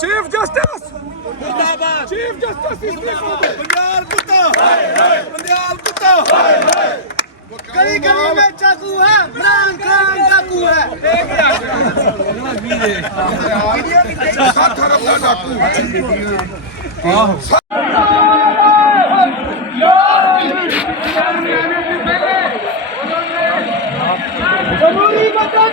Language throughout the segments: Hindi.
चीफ जस्टिस मुर्दाबाद, चीफ जस्टिस पंजाब कुत्ता, पंजाब कुत्ता, गली गली में चाकू है, इमरान खान डाकू है। जमहूरी मदद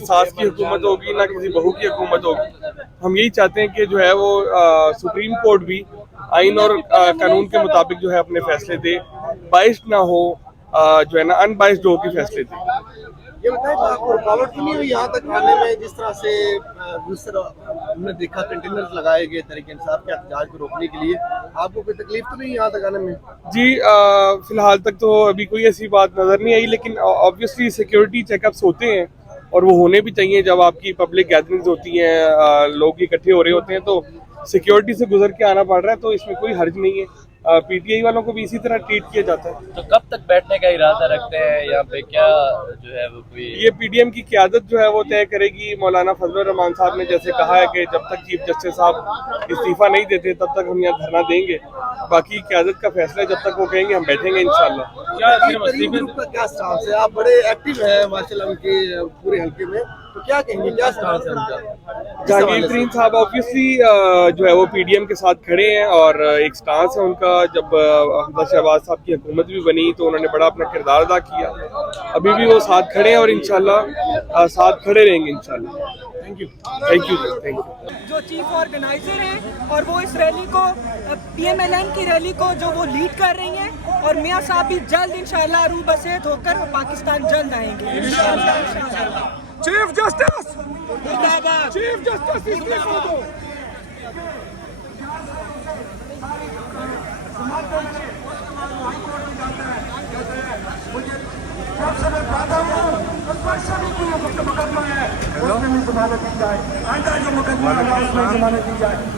सास की हुकूमत होगी ना किसी बहू की हुकूमत होगी। हम यही चाहते हैं कि जो है वो सुप्रीम कोर्ट भी आइन और कानून के मुताबिक जो है अपने फैसले दे, बाइस्ड ना हो, जो है ना अनबाइस्ड हो के फैसले दे। ये बताएं कि आपको रुकावट तो नहीं हुई यहाँ तक आने में? जिस तरह से हमने देखा कंटेनर्स लगाए गए तरीके इंसाफ के एहतजाज को रोकने के लिए, आपको कोई तकलीफ तो नहीं यहाँ तक आने में? जी फिलहाल तक तो अभी कोई ऐसी बात नजर नहीं आई, लेकिन ऑब्वियसली सिक्योरिटी चेकअप्स होते हैं और वो होने भी चाहिए। जब आपकी पब्लिक गैदरिंग्स होती हैं, लोग इकट्ठे हो रहे होते हैं, तो सिक्योरिटी से गुजर के आना पड़ रहा है, तो इसमें कोई हर्ज नहीं है। पीटीआई वालों को भी इसी तरह ट्रीट किया जाता है। तो कब तक बैठने का इरादा रखते हैं यहाँ पे? क्या जो है वो कोई ये पीडीएम की क़यादत जो है वो तय करेगी। मौलाना फजलुर रहमान साहब ने जैसे कहा है कि जब तक चीफ जस्टिस साहब इस्तीफा नहीं देते तब तक हम यहाँ धरना देंगे। बाकी क़यादत का फैसला जब तक वो कहेंगे हम बैठेंगे इंशाल्लाह। क्या स्टांस है? आप बड़े एक्टिव हैं माशाल्लाह उनके पूरे हल्के में, तो क्या कहेंगे, क्या स्टांस है उनका? जहांगीर तरीन साहब ऑब्वियसली जो है वो पीडीएम के साथ खड़े हैं और एक स्टांस है उनका। जब अहमद शहबाज साहब की हुकूमत भी बनी तो उन्होंने बड़ा अपना किरदार अदा किया। अभी भी वो साथ खड़े हैं और इंशाल्लाह साथ खड़े रहेंगे इंशाल्लाह। Thank you, thank you, thank you. जो चीफ ऑर्गेनाइजर हैं और वो इस रैली को पीएमएलएन की रैली को जो वो लीड कर रही हैं, और मियां साहब भी जल्द इंशाल्लाह रूबसेत होकर पाकिस्तान जल्द आएंगे इंशाल्लाह। चीफ जस्टिस मुर्दाबाद, चीफ जस्टिस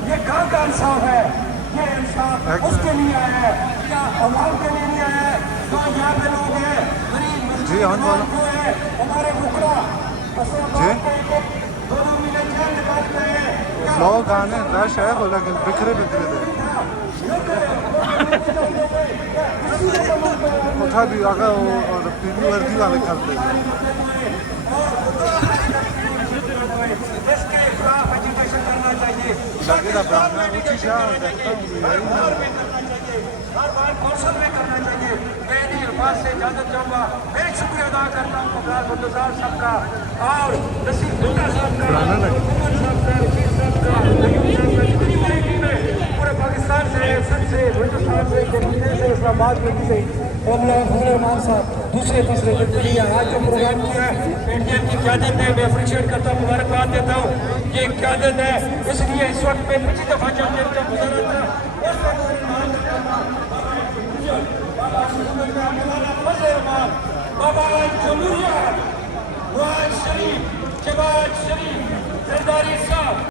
ये कहाँ का इंसाफ है? ये इंसाफ उसके लिए आया है, क्या अवाम के लिए नहीं आया है? जो यहाँ पे लोग हैं गरीब जी, हमारे मुकरा दोनों मिले चैन निकालते हैं। लोग आने रश है वो, लेकिन बिखरे बिखरे थे। उठा भी अगर वो और पीली वर्दी वाले करते हैं। इसके खिलाफ एजुकेशन करना चाहिए, लगेगा ब्राह्मण ऊंची शाह देखता हूँ हर बार कौशल में करना चाहिए। मैं इन अल्फाज से इजाजत चाहूँगा। मैं शुक्रिया अदा करता हूँ मुख्तार बुल्दोज़र साहब का और नसीब भुट्टा साहब का, उमर साहब का, रशीद साहब का, अयूब साहब का, जितनी बड़ी टीम है पूरे पाकिस्तान से, सन से, हिंदुस्तान से, जम्मू से, इस्लामाबाद में से, और फजलुर रहमान साहब दूसरे तीसरे जितनी आज जो प्रोग्राम किया है इंडियन की क़यादत है, मैं अप्रिशिएट करता हूँ, मुबारकबाद देता हूँ। ये क़यादत है, इसलिए इस वक्त मैं पिछली दफ़ा जब गुजरा था उस वक्त बाबा जमहूरिया, नवाज शरीफ, शहबाज शरीफ, जरदारी साहब